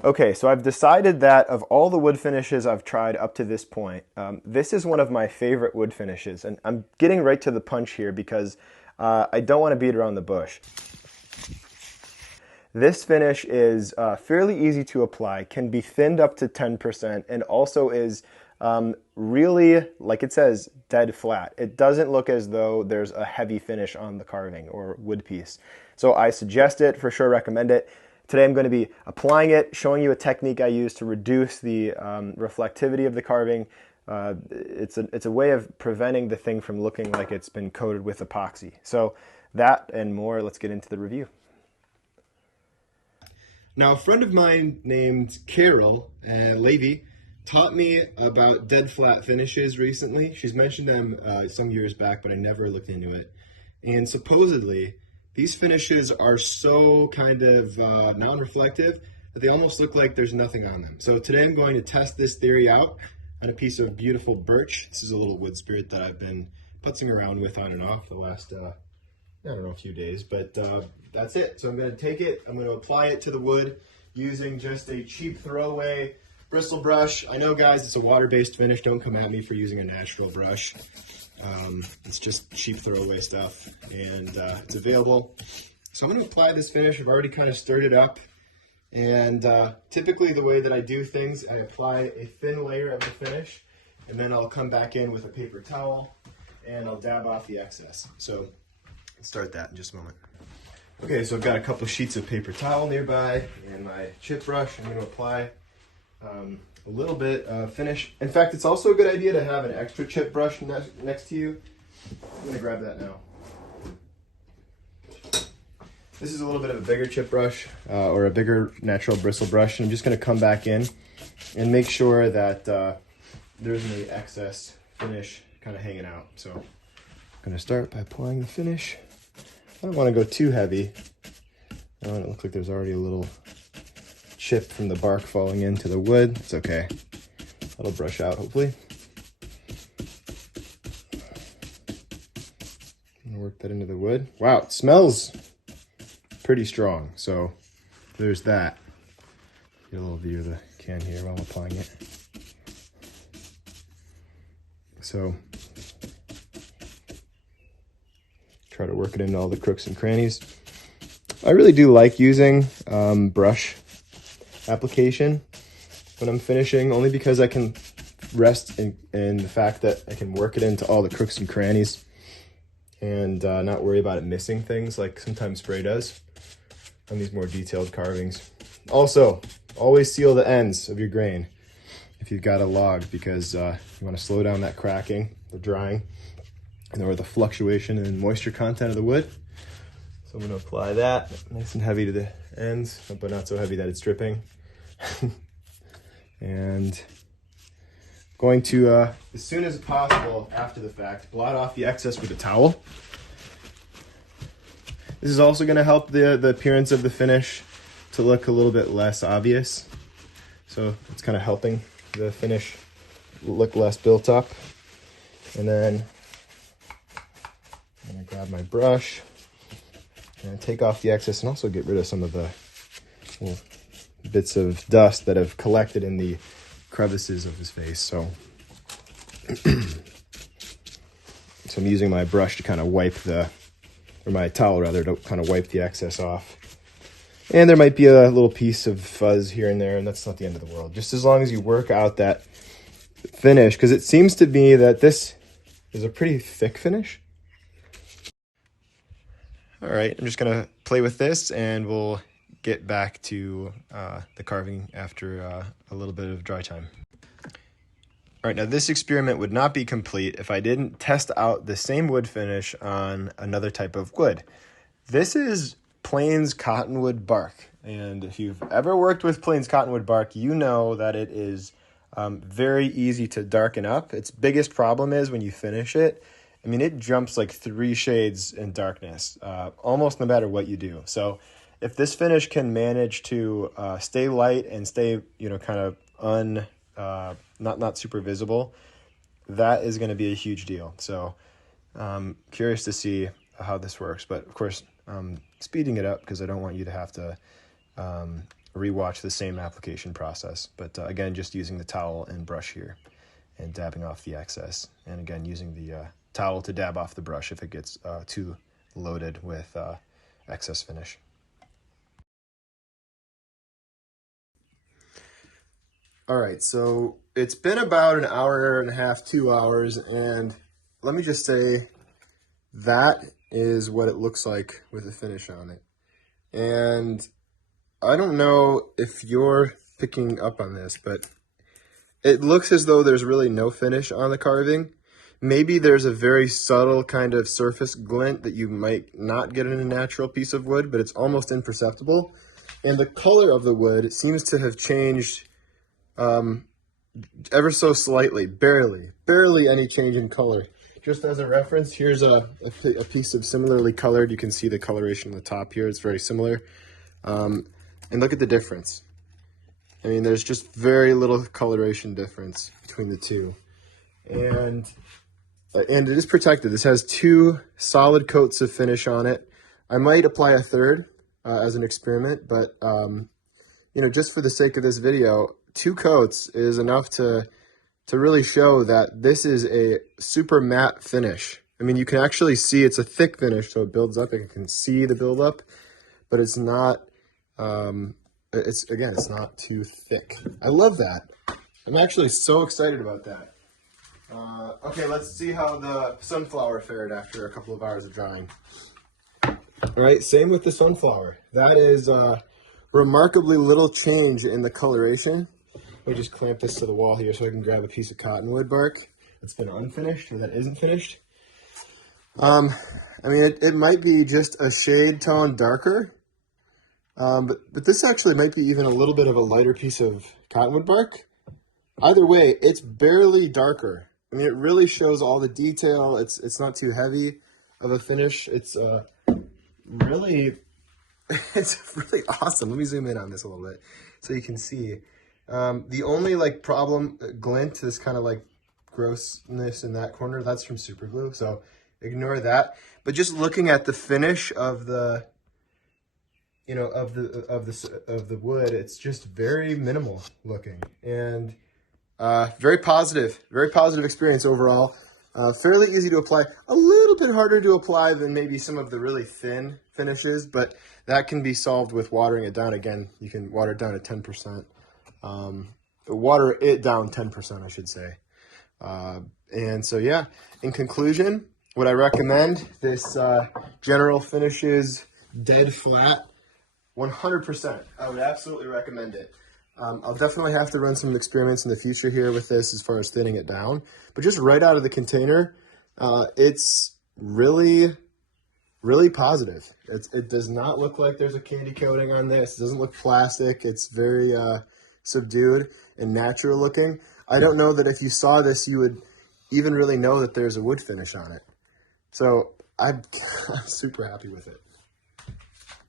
Okay, so I've decided that of all the wood finishes I've tried up to this point, this is one of my favorite wood finishes. And I'm getting right to the punch here because I don't want to beat around the bush. This finish is fairly easy to apply, can be thinned up to 10%, and also is really, like it says, dead flat. It doesn't look as though there's a heavy finish on the carving or wood piece. So I suggest it, for sure recommend it. Today I'm going to be applying it, showing you a technique I use to reduce the reflectivity of the carving. It's a way of preventing the thing from looking like it's been coated with epoxy. So that and more, let's get into the review. Now, a friend of mine named Carol Levy taught me about dead flat finishes recently. She's mentioned them some years back, but I never looked into it. And supposedly, these finishes are so kind of non-reflective that they almost look like there's nothing on them. So today I'm going to test this theory out on a piece of beautiful birch. This is a little wood spirit that I've been putzing around with on and off the last, I don't know, a few days, but that's it. So I'm going to take it, I'm going to apply it to the wood using just a cheap throwaway bristle brush. I know, guys, it's a water-based finish. Don't come at me for using a natural brush. It's just cheap throwaway stuff, and it's available. So I'm going to apply this finish. I've already kind of stirred it up, and typically the way that I do things, I apply a thin layer of the finish, and then I'll come back in with a paper towel, and I'll dab off the excess. So let's start that in just a moment. Okay, so I've got a couple sheets of paper towel nearby, and my chip brush. I'm going to apply a little bit of finish. In fact, it's also a good idea to have an extra chip brush next to you. I'm going to grab that now. This is a little bit of a bigger chip brush or a bigger natural bristle brush. And I'm just going to come back in and make sure that there isn't any excess finish kind of hanging out. So I'm going to start by applying the finish. I don't want to go too heavy. I don't want it to look like there's already a little chip from the bark falling into the wood. It's okay. That'll brush out, hopefully. I'm gonna work that into the wood. Wow, it smells pretty strong. So there's that. Get a little view of the can here while I'm applying it. So try to work it into all the crooks and crannies. I really do like using brush application when I'm finishing, only because I can rest in the fact that I can work it into all the crooks and crannies and not worry about it missing things like sometimes spray does on these more detailed carvings. Also, always seal the ends of your grain if you've got a log, because you want to slow down that cracking, the drying, or the fluctuation in moisture content of the wood. So I'm going to apply that nice and heavy to the ends, but not so heavy that it's dripping. And going to, as soon as possible after the fact, blot off the excess with a towel. This is also going to help the appearance of the finish to look a little bit less obvious. So it's kind of helping the finish look less built up. And then I'm going to grab my brush and take off the excess and also get rid of some of the little bits of dust that have collected in the crevices of his face. So, I'm using my brush to kind of wipe or my towel rather, to kind of wipe the excess off. And there might be a little piece of fuzz here and there, and that's not the end of the world. Just as long as you work out that finish, because it seems to be that this is a pretty thick finish. All right, I'm just gonna play with this and we'll get back to the carving after a little bit of dry time. All right, now this experiment would not be complete if I didn't test out the same wood finish on another type of wood. This is Plains cottonwood bark, and if you've ever worked with Plains cottonwood bark, you know that it is very easy to darken up. Its biggest problem is when you finish it, I mean, it jumps like 3 shades in darkness, almost no matter what you do. So if this finish can manage to stay light and stay, kind of not super visible, that is going to be a huge deal. So curious to see how this works. But of course, speeding it up because I don't want you to have to rewatch the same application process. But again, just using the towel and brush here and dabbing off the excess. And again, using the towel to dab off the brush if it gets too loaded with excess finish. All right, so it's been about an hour and a half, 2 hours, and let me just say that is what it looks like with the finish on it. And I don't know if you're picking up on this, but it looks as though there's really no finish on the carving. Maybe there's a very subtle kind of surface glint that you might not get in a natural piece of wood, but it's almost imperceptible. And the color of the wood seems to have changed ever so slightly, barely any change in color. Just as a reference, here's a piece of similarly colored. You can see the coloration on the top here. It's very similar. And look at the difference. I mean, there's just very little coloration difference between the two. And it is protected. This has 2 solid coats of finish on it. I might apply a third as an experiment, but you know, just for the sake of this video, 2 coats is enough to really show that this is a super matte finish. I mean, you can actually see it's a thick finish, so it builds up. You can see the buildup, but it's not. It's not too thick. I love that. I'm actually so excited about that. Okay, let's see how the sunflower fared after a couple of hours of drying. All right, same with the sunflower. That is remarkably little change in the coloration. Let me just clamp this to the wall here so I can grab a piece of cottonwood bark that's been unfinished or that isn't finished. I mean, it might be just a shade tone darker, but this actually might be even a little bit of a lighter piece of cottonwood bark. Either way, it's barely darker. I mean, it really shows all the detail. It's not too heavy of a finish. It's really awesome. Let me zoom in on this a little bit so you can see. The only like problem glint, this kind of like grossness in that corner, that's from super glue, so ignore that. But just looking at the finish of the, you know, of the wood, it's just very minimal looking, and very positive experience overall. Fairly easy to apply, a little bit harder to apply than maybe some of the really thin finishes, but that can be solved with watering it down. Again, you can water it down to 10%. Water it down 10%, I should say. And so, yeah, in conclusion, would I recommend this General Finishes Dead Flat? 100%. I would absolutely recommend it. I'll definitely have to run some experiments in the future here with this as far as thinning it down. But just right out of the container, it's really positive. It does not look like there's a candy coating on this. It doesn't look plastic. It's very subdued and natural looking. I don't know that if you saw this, you would even really know that there's a wood finish on it. So I'm super happy with it.